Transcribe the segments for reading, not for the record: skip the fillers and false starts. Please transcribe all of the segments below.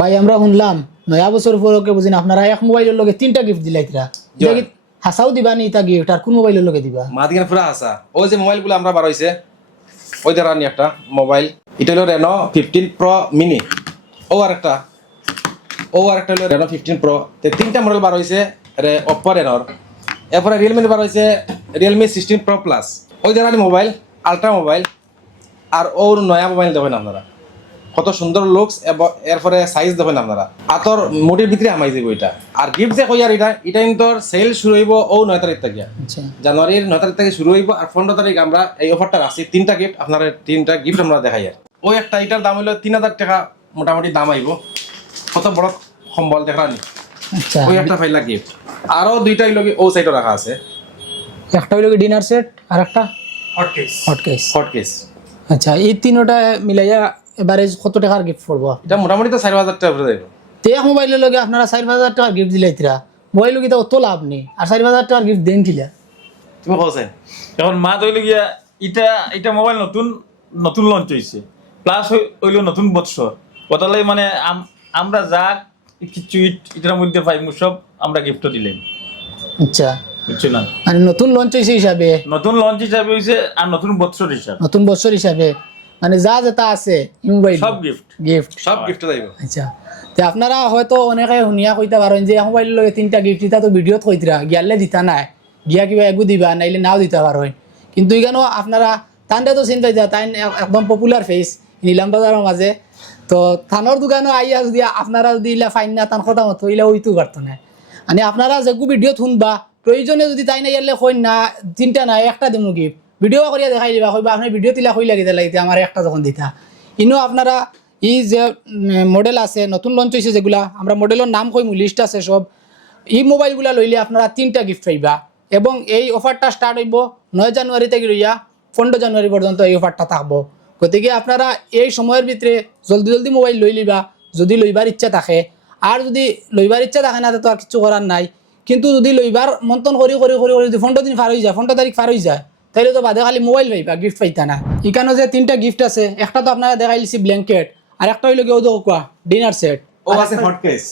ভাই আমরা শুনলাম নয়া বছর উপলক্ষে বুঝিন আপনারা এক মোবাইলের লগে 3টা গিফট দিলাইতরা হাসাও দিবা নি তা গিফট আর কোন মোবাইলের লগে দিবা মাদিনা পুরা হাসা ওই যে মোবাইলগুলো আমরা বার হইছে ওই দেরানি একটা মোবাইল এটা হলো Reno 15 Pro mini ও আরেকটা হলো Reno 15 Pro তে তিনটা মডেল বার হইছে Oppo Reno এরপরে Realme বার হইছে Realme 16 Pro Plus ওই দেরানি মোবাইল আলট্রা মোবাইল আর ওর নয়া মোবাইল দেখেন আপনারা কত সুন্দর লুকস এবং এরপরে সাইজ দেখেন আপনারা আতর মোটির ভিতরে আমাই যাবো এটা আর গিফট যে কই আর এটা কিন্তু সেল শুরু হইব ও 9 তারিখ থেকে জানুয়ারির 9 তারিখ থেকে শুরু হইব আর 15 তারিখ আমরা এই অফারটা রাখছি 3টা গিফট আপনারা 3টা গিফট আমরা দেখাই আর ওই একটা এটার দাম হলো 3000 টাকা মোটামুটি দাম আইব কত বড় কম্বল দেখানি আচ্ছা ওই একটা ফাইলা গিফট আরো দুইটাই লগে ও সাইডে রাখা আছে একটা হইলো ডিনার সেট আর একটা হট কেস আচ্ছা এই তিনটা মিলাইয়া এবারে কত টাকার গিফট পড়বো এটা মোটামুটি তো 4000 টাকা পড়ে যাবে তে এক মোবাইলের লগে আপনারা 4000 টাকার গিফট দিলাইতরা মোবাইল লগে তো অত লাভ নেই আর 4000 টাকার গিফট দেন কিলা তুমি কইছেন এখন মা হইল গিয়া এটা মোবাইল নতুন লঞ্চ হইছে প্লাস হইল নতুন বৎসর কথালাই মানে আমরা যা কিছু এটার মধ্যে পাইমু সব আমরা গিফট দিলাম আচ্ছা বুঝছো না মানে নতুন লঞ্চ হিসাবে হইছে আর নতুন বৎসর হিসাবে মানে যা যেটা আছে মোবাইল সব গিফট যাইব আচ্ছা তে আপনারা হয়তো অনেকে শুনিয়া কইতা পারেন যে মোবাইল লগে 3টা গিফট দিতা তো ভিডিওত কইতরা গিয়ালে দিতা নাই গিয়া কিবা এগু দিবা নাইলে নাও দিতা পারেন কিন্তু ইগানো আপনারা তানটা তো চিন্তা দিতা তাই একদম পপুলার ফেস নিলাম বাজারের মাঝে তো থানোর দোকানও আইয়া যদি আপনারা যদি ইলা ফাইন না তান কথা মতো ইলা ওইতো পারতো না মানে আপনারা যেগু ভিডিও শুনবা প্রয়োজনে যদি তাই না ইয়ালে কই না 3টা না একটা দিমু গিফট ভিডিও করিয়া দেখাই দিবা কইবা আপনি ভিডিও তিলা কই লাগি দিলাইতে আমার একটা যখন দিতা ইনো আপনারা এই যে মডেল আছে নতুন লঞ্চ হইছে যেগুলা আমরা মডেলের নাম কইমু লিস্ট আছে সব এই মোবাইলগুলা লইলে আপনারা 3টা গিফট পাইবা এবং এই অফারটা স্টার্ট হইব 9 জানুয়ারি থেকে লইয়া 15 জানুয়ারি পর্যন্ত এই অফারটা থাকবো গতিকে আপনারা এই সময়ের ভিতরে জলদি মোবাইল লই লিবা যদি লইবার ইচ্ছা থাকে আর যদি লইবার ইচ্ছা থাকে না তো আর কিছু করার নাই কিন্তু যদি লইবার মন্তন করি যদি 15 দিন পার হয়ে যায় 15 তারিখ পার হয়ে যায় তাইলে তো বাদে খালি মোবাইল পাইবা গিফট পাইতা না এখানে যে 3টা গিফট আছে একটা তো আপনারা দেখাইছি ব্ল্যাঙ্কেট আর একটা হইলো কেউ তো কোয়া ডিনার সেট ও আছে হট কেস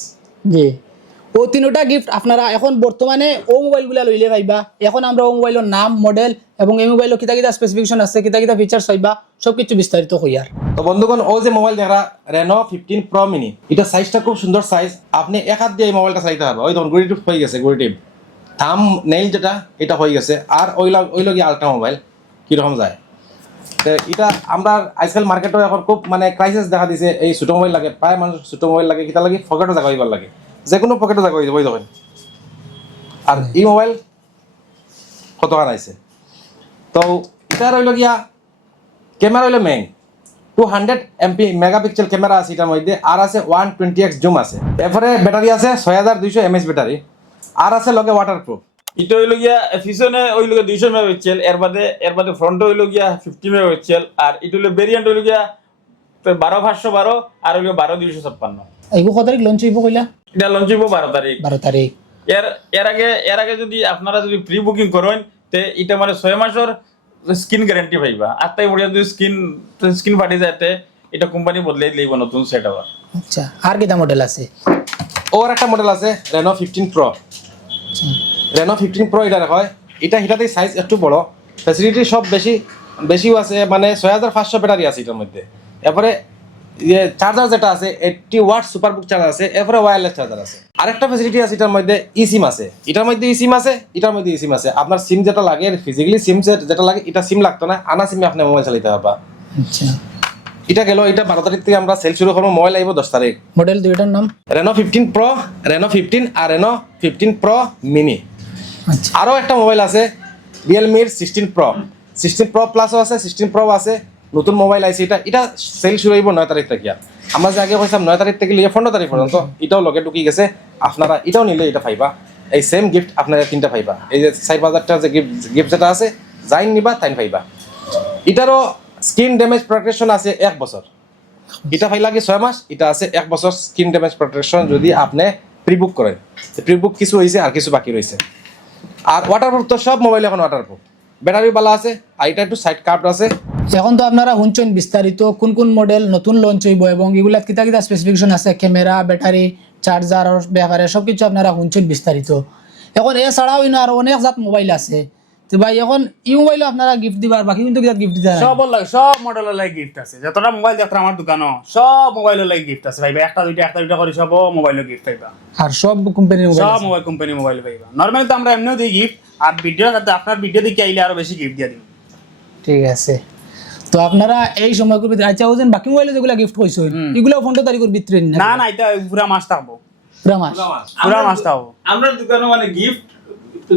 জি ও 3টা গিফট আপনারা এখন বর্তমানে ও মোবাইলগুলা লইলে পাইবা এখন আমরা ও মোবাইলের নাম মডেল এবং এই মোবাইলের কিতা স্পেসিফিকেশন আছে কিতা ফিচার্স পাইবা সবকিছু বিস্তারিত কইয়ার তো বন্ধুগণ ও যে মোবাইল দেখা Reno 15 Pro mini এটা সাইজটা খুব সুন্দর সাইজ আপনি এক হাত দিয়ে এই মোবাইলটা চালাতে পারবেন ওই ধরুন গুড়ি টিপ হয়ে গেছে গুড়ি টিপ থাম নেইল যেটা এটা হয়ে গেছে আর ওই লগি আলট্রা মোবাইল কিরকম যায় তো এটা আমরা আজকাল মার্কেটে এখন খুব মানে ক্রাইসিস দেখা দিছে এই ছোট মোবাইল লাগে প্রায় মানুষ ছোট মোবাইল লাগে কিতা লাগে পকেটে জায়গা হইবার লাগে যে কোনো পকেটে জায়গা হইব ওই দেখেন আর এই মোবাইল কত টাকা আইছে তো এটা রইল গিয়া ক্যামেরা হইলো মেইন 200 MP মেগাপিক্সেল ক্যামেরা আছে এটার মধ্যে আর আছে 120x জুম আছে এরপরে ব্যাটারি আছে 6200 mAh ব্যাটারি আর আছে লগে ওয়াটারপ্রুফ এটা হইল গিয়া পিছনে হইল গিয়া 200 মেগাপিক্সেল এর বাদে ফ্রন্ট হইল গিয়া 50 মেগাপিক্সেল আর এটা হইল ভেরিয়েন্ট হইল গিয়া 12512 আর হইল 12256 এইবো কত তারিখ লঞ্চ হইব কইলা এটা লঞ্চ হইব 12 তারিখ এর আগে যদি আপনারা যদি প্রি বুকিং করেন তে এটা মানে 6 মাসের স্ক্রিন গ্যারান্টি পাইবা আর তাই বড়িয়া যদি স্ক্রিন ফাটি যাতে এটা কোম্পানি বদলাই লইব নতুন সেট আবার আচ্ছা আর কিটা মডেল আছে ওর একটা মডেল আছে Reno 15 Pro Reno 15 Pro এটা হয় এটা হিটাতে সাইজ একটু বড় ফ্যাসিলিটি সব বেশিও আছে মানে 6500 ব্যাটারি আছে এটার মধ্যে এরপরে চার্জার যেটা আছে 80 ওয়াট সুপারবুক চার্জার আছে এরপরে ওয়্যারলেস চার্জার আছে আরেকটা ফ্যাসিলিটি আছে এটার মধ্যে সিম আছে এটার মধ্যে সিম আছে এটার মধ্যে সিম আছে আপনার সিম যেটা লাগে ফিজিক্যালি সিম যেটা লাগে এটা সিম লাগতো না আনা সিমে আপনি মোবাইল চালাতে পারবা আচ্ছা এটা গেল এটা 12 তারিখ থেকে আমরা সেল শুরু করব মোবাইল আইব 10 তারিখ মডেল দুইটার নাম Reno 15 Pro Reno 15 আর Reno 15 Pro mini আচ্ছা আরো একটা মোবাইল আছে Realme 16 Pro Plus আছে 16 Pro আছে নতুন মোবাইল আইছে এটা সেল শুরু হইব 9 তারিখ থেকে আমরা যে আগে কইছিলাম 9 তারিখ থেকে লিয়ে 15 তারিখ পর্যন্ত এটাও লগে ঢুকি গেছে আপনারা এটাও নিলে এটা পাইবা এই সেম গিফট আপনারা 3টা পাইবা এই যে 4000 টাকা যে গিফট যেটা আছে যাইন নিবা তাইন পাইবা এটারও স্ক্রিন ড্যামেজ প্রোটেকশন আছে 1 বছর এটা পাইলা কি 6 মাস এটা আছে 1 বছর স্ক্রিন ড্যামেজ প্রোটেকশন যদি আপনি প্রি-বুক করেন প্রি-বুক কিছু হইছে আর কিছু বাকি রইছে আর ওয়াটারপ্রুফ তো সব মোবাইল এখন ওয়াটারপ্রুফ ব্যাটারি বালা আছে আর এটা একটু সাইড কার্ভ আছে এখন তো আপনারা শুনছেন বিস্তারিত কোন কোন মডেল নতুন লঞ্চ হইব এবং এগুলা কিতা কিতা স্পেসিফিকেশন আছে, ক্যামেরা, ব্যাটারি, চার্জার ব্যাপারে সব কিছু আপনারা শুনছেন বিস্তারিত। এখন এছাড়াও আরো অনেক জাত মোবাইল আছে। তো ভাই এখন এই মোবাইলও আপনারা গিফট দিবার, বাকি কিন্তু গিফট দিতে সব লাগে, সব মডেলের লাগে গিফট আছে। যতটা মোবাইল দেখতে আমার দোকানও সব মোবাইলের লাগে গিফট আছে ভাই। একটা দুইটা করে সব মোবাইলের গিফট পাইবা। আর সব কোম্পানির মোবাইল সব মোবাইল কোম্পানি মোবাইল পাইবা। নরমালি তো আমরা এমনিও দিই গিফট, আর ভিডিও সাথে আপনার ভিডিও দেখে আইলে আরো বেশি গিফট দিয়ে দিই। ঠিক আছে। তো আপনারা এই সময়গুলোর ভিতরে আচ্ছা ওজন বাকি মোবাইলে যেগুলো গিফট কইছো এগুলো 15 তারিখের ভিতরে না না, এটা পুরা মাস থাকবো, পুরা মাস পুরা মাস থাকবো। আমরা দোকানে মানে গিফট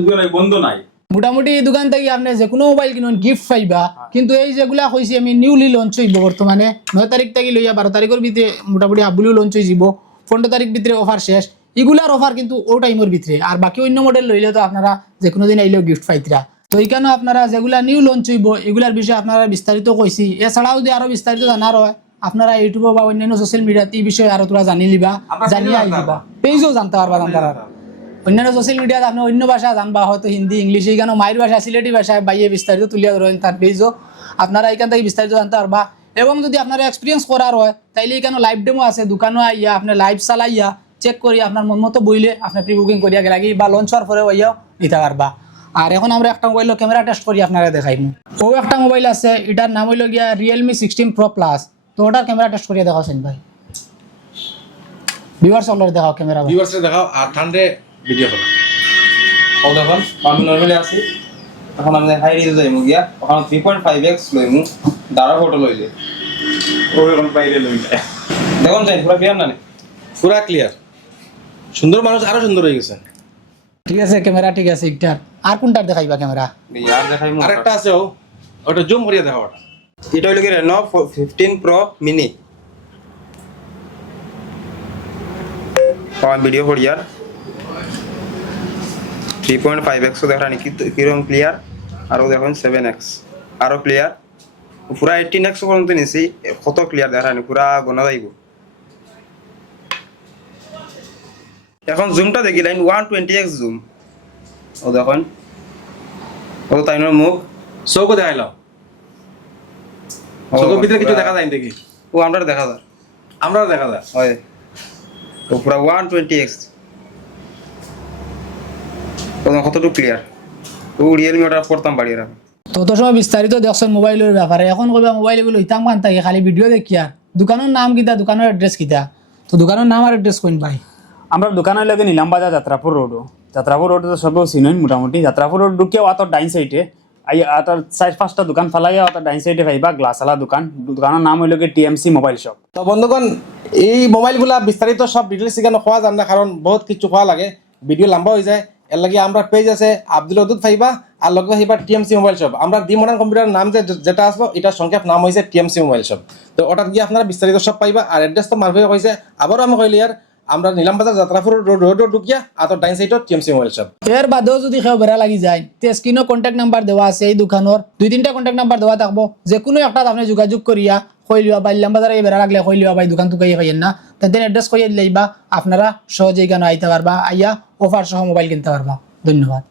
দোকানে বন্ধ নাই। মোটামুটি এই দোকান থেকে আপনি যে কোনো মোবাইল কিনুন গিফট পাইবা। কিন্তু এই যেগুলা কইছি আমি নিউলি লঞ্চ হইব বর্তমানে 9 তারিখ থেকে লইয়া 12 তারিখের ভিতরে মোটামুটি আবুলিও লঞ্চ হয়ে যাব। 15 তারিখ ভিতরে অফার শেষ। এগুলার অফার কিন্তু ও টাইমের ভিতরে, আর বাকি অন্য মডেল লইলে তো আপনারা যে কোনো দিন আইলেও গিফট পাইতরা। তো এইখানে আপনারা যেগুলা নিউ লঞ্চ হইব এগুলার বিষয়ে আপনারা বিস্তারিত কইছি। এছাড়াও যদি আরো বিস্তারিত জানার হয় আপনারা ইউটিউব বা অন্যান্য সোশ্যাল মিডিয়াতে এই বিষয়ে আরো তোরা জানি লিবা, জানিয়ে আইবা, পেজও জানতে পারবা। অন্যান্য সোশ্যাল মিডিয়াতে আপনি অন্য ভাষা জানবা, হয়তো হিন্দি, ইংলিশ, এইখানে মায়ের ভাষা সিলেটি ভাষায় বাইয়ে বিস্তারিত তুলিয়া ধরেন তার পেজও আপনারা এখান থেকে বিস্তারিত জানতে পারবা। এবং যদি আপনারা এক্সপিরিয়েন্স করার হয় তাইলে এখানে লাইভ ডেমো আছে, দোকানে আইয়া আপনি লাইভ চালাইয়া চেক করি আপনার মন মতো বইলে আপনি প্রি বুকিং করিয়া গেলে বা লঞ্চ হওয়ার পরে আইয়াও নিতে পারবা। আর এখন আমরা একটা মোবাইলের ক্যামেরা টেস্ট করি আপনারা দেখাইম। ও একটা মোবাইল আছে, এটার নাম হইল গিয়া Realme 16 Pro Plus। তো ওটার ক্যামেরা টেস্ট করিয়া দেখাচ্ছেন ভাই, ভিউয়ার্স অলরেডি দেখাও ক্যামেরা ভিউয়ার্সে দেখাও আর ঠান্ডে ভিডিও করো। ও দেখুন আমি নর্মালি আছি, এখন আমি হাই রিজ যাইমু গিয়া, ওখানে 3.5x লইমু, দাঁড়া ফটো লইলে ও এখন বাইরে লই যায়। দেখুন যাই পুরো ক্লিয়ার না? পুরা ক্লিয়ার, সুন্দর, মানুষ আরো সুন্দর হয়ে গেছে। ঠিক আছে, ক্যামেরা ঠিক আছে। একটার আর কোনটার দেখাইবা ক্যামেরা? আর দেখাইমু আরেকটা আছে, ওটা জুম করিয়া দেখাও। ওটা এটা হইলো কি Reno 15 Pro Mini। পাওয়ার ভিডিও করি আর 3.5x দেখা নাকি কিরকম ক্লিয়ার, আর ও দেখুন 7x আরো ক্লিয়ার, পুরা 18x পর্যন্ত নিছি, কত ক্লিয়ার দেখা নি, পুরা গোনা যাইব। এখন জুমটা দেখিলেন 120x জুম, ও দেখুন ও তাইনোর মুখ চৌকো দেখাইলাম, চৌকোর ভিতরে কিছু দেখা যায় দেখি, ও আমরা দেখা যায়, আমরাও দেখা যায়। হয় তো পুরা 120x ও কতটুকু ক্লিয়ার, ও রিয়েলমি ওটা করতাম বাড়িয়ে রাখ। তত সময় বিস্তারিত দেখছেন মোবাইলের ব্যাপারে। এখন কইবা মোবাইল এগুলো হইতাম মান থাকে খালি ভিডিও দেখিয়া। দোকানের নাম কিতা, দোকানের অ্যাড্রেস কিতা? তো দোকানের নাম আর অ্যাড্রেস কইন ভাই। আমরা দোকানের লাগে নিলাম বাজার যাত্রাপুর রোডও। যাত্রাপুর রোড তো সবেও চিনেন মোটামুটি। যাত্রাপুর রোড ঢুকে অত ডাইন সাইডে আতার 4-5টা দোকান ফালাইয়া অত ডাইন সাইডে পাইবা গ্লাসওয়ালা দোকান। দোকানের নাম হইল কি TMC মোবাইল শপ। তো বন্ধুগণ, এই মোবাইলগুলা বিস্তারিত সব ডিটেলস এখানে খোয়া যান না, কারণ বহুত কিছু খোয়া লাগে, ভিডিও লম্বা হয়ে যায়। এর লাগে আমরা পেজ আছে আব্দুল ওদুদ ফাইবা, আর লগে ফাইবা TMC মোবাইল শপ। আমরা দি মডার্ন কম্পিউটার নাম যেটা আসলো এটার সংক্ষেপ নাম হয়েছে TMC মোবাইল শপ। তো ওটাত গিয়ে আপনারা বিস্তারিত সব পাইবা। আর অ্যাড্রেস তো মারফে হয়েছে, আবারও আমি কইলি আর আমরা নিলাম বাজার যাত্রাপুর রোড ঢুকিয়া আতর ডাইন সাইডত TMC মোবাইল শপ। এর বাদেও যদি কেউ বেড়া লাগি যায় তে স্ক্রিনও কন্ট্যাক্ট নাম্বার দেওয়া আছে, এই দোকানের 2-3টা কন্ট্যাক্ট নাম্বার দেওয়া থাকবো। যে কোনো একটা আপনি যোগাযোগ করিয়া কইলিবা বা ইলাম বাজারে বেড়া লাগলে কইলিবা ভাই দোকান তো গাইয়ে পাইয়েন না, তাদের অ্যাড্রেস কইয়া দিলেইবা আপনারা সহজেই কেন আইতে পারবা, আইয়া অফার সহ মোবাইল কিনতে পারবা। ধন্যবাদ।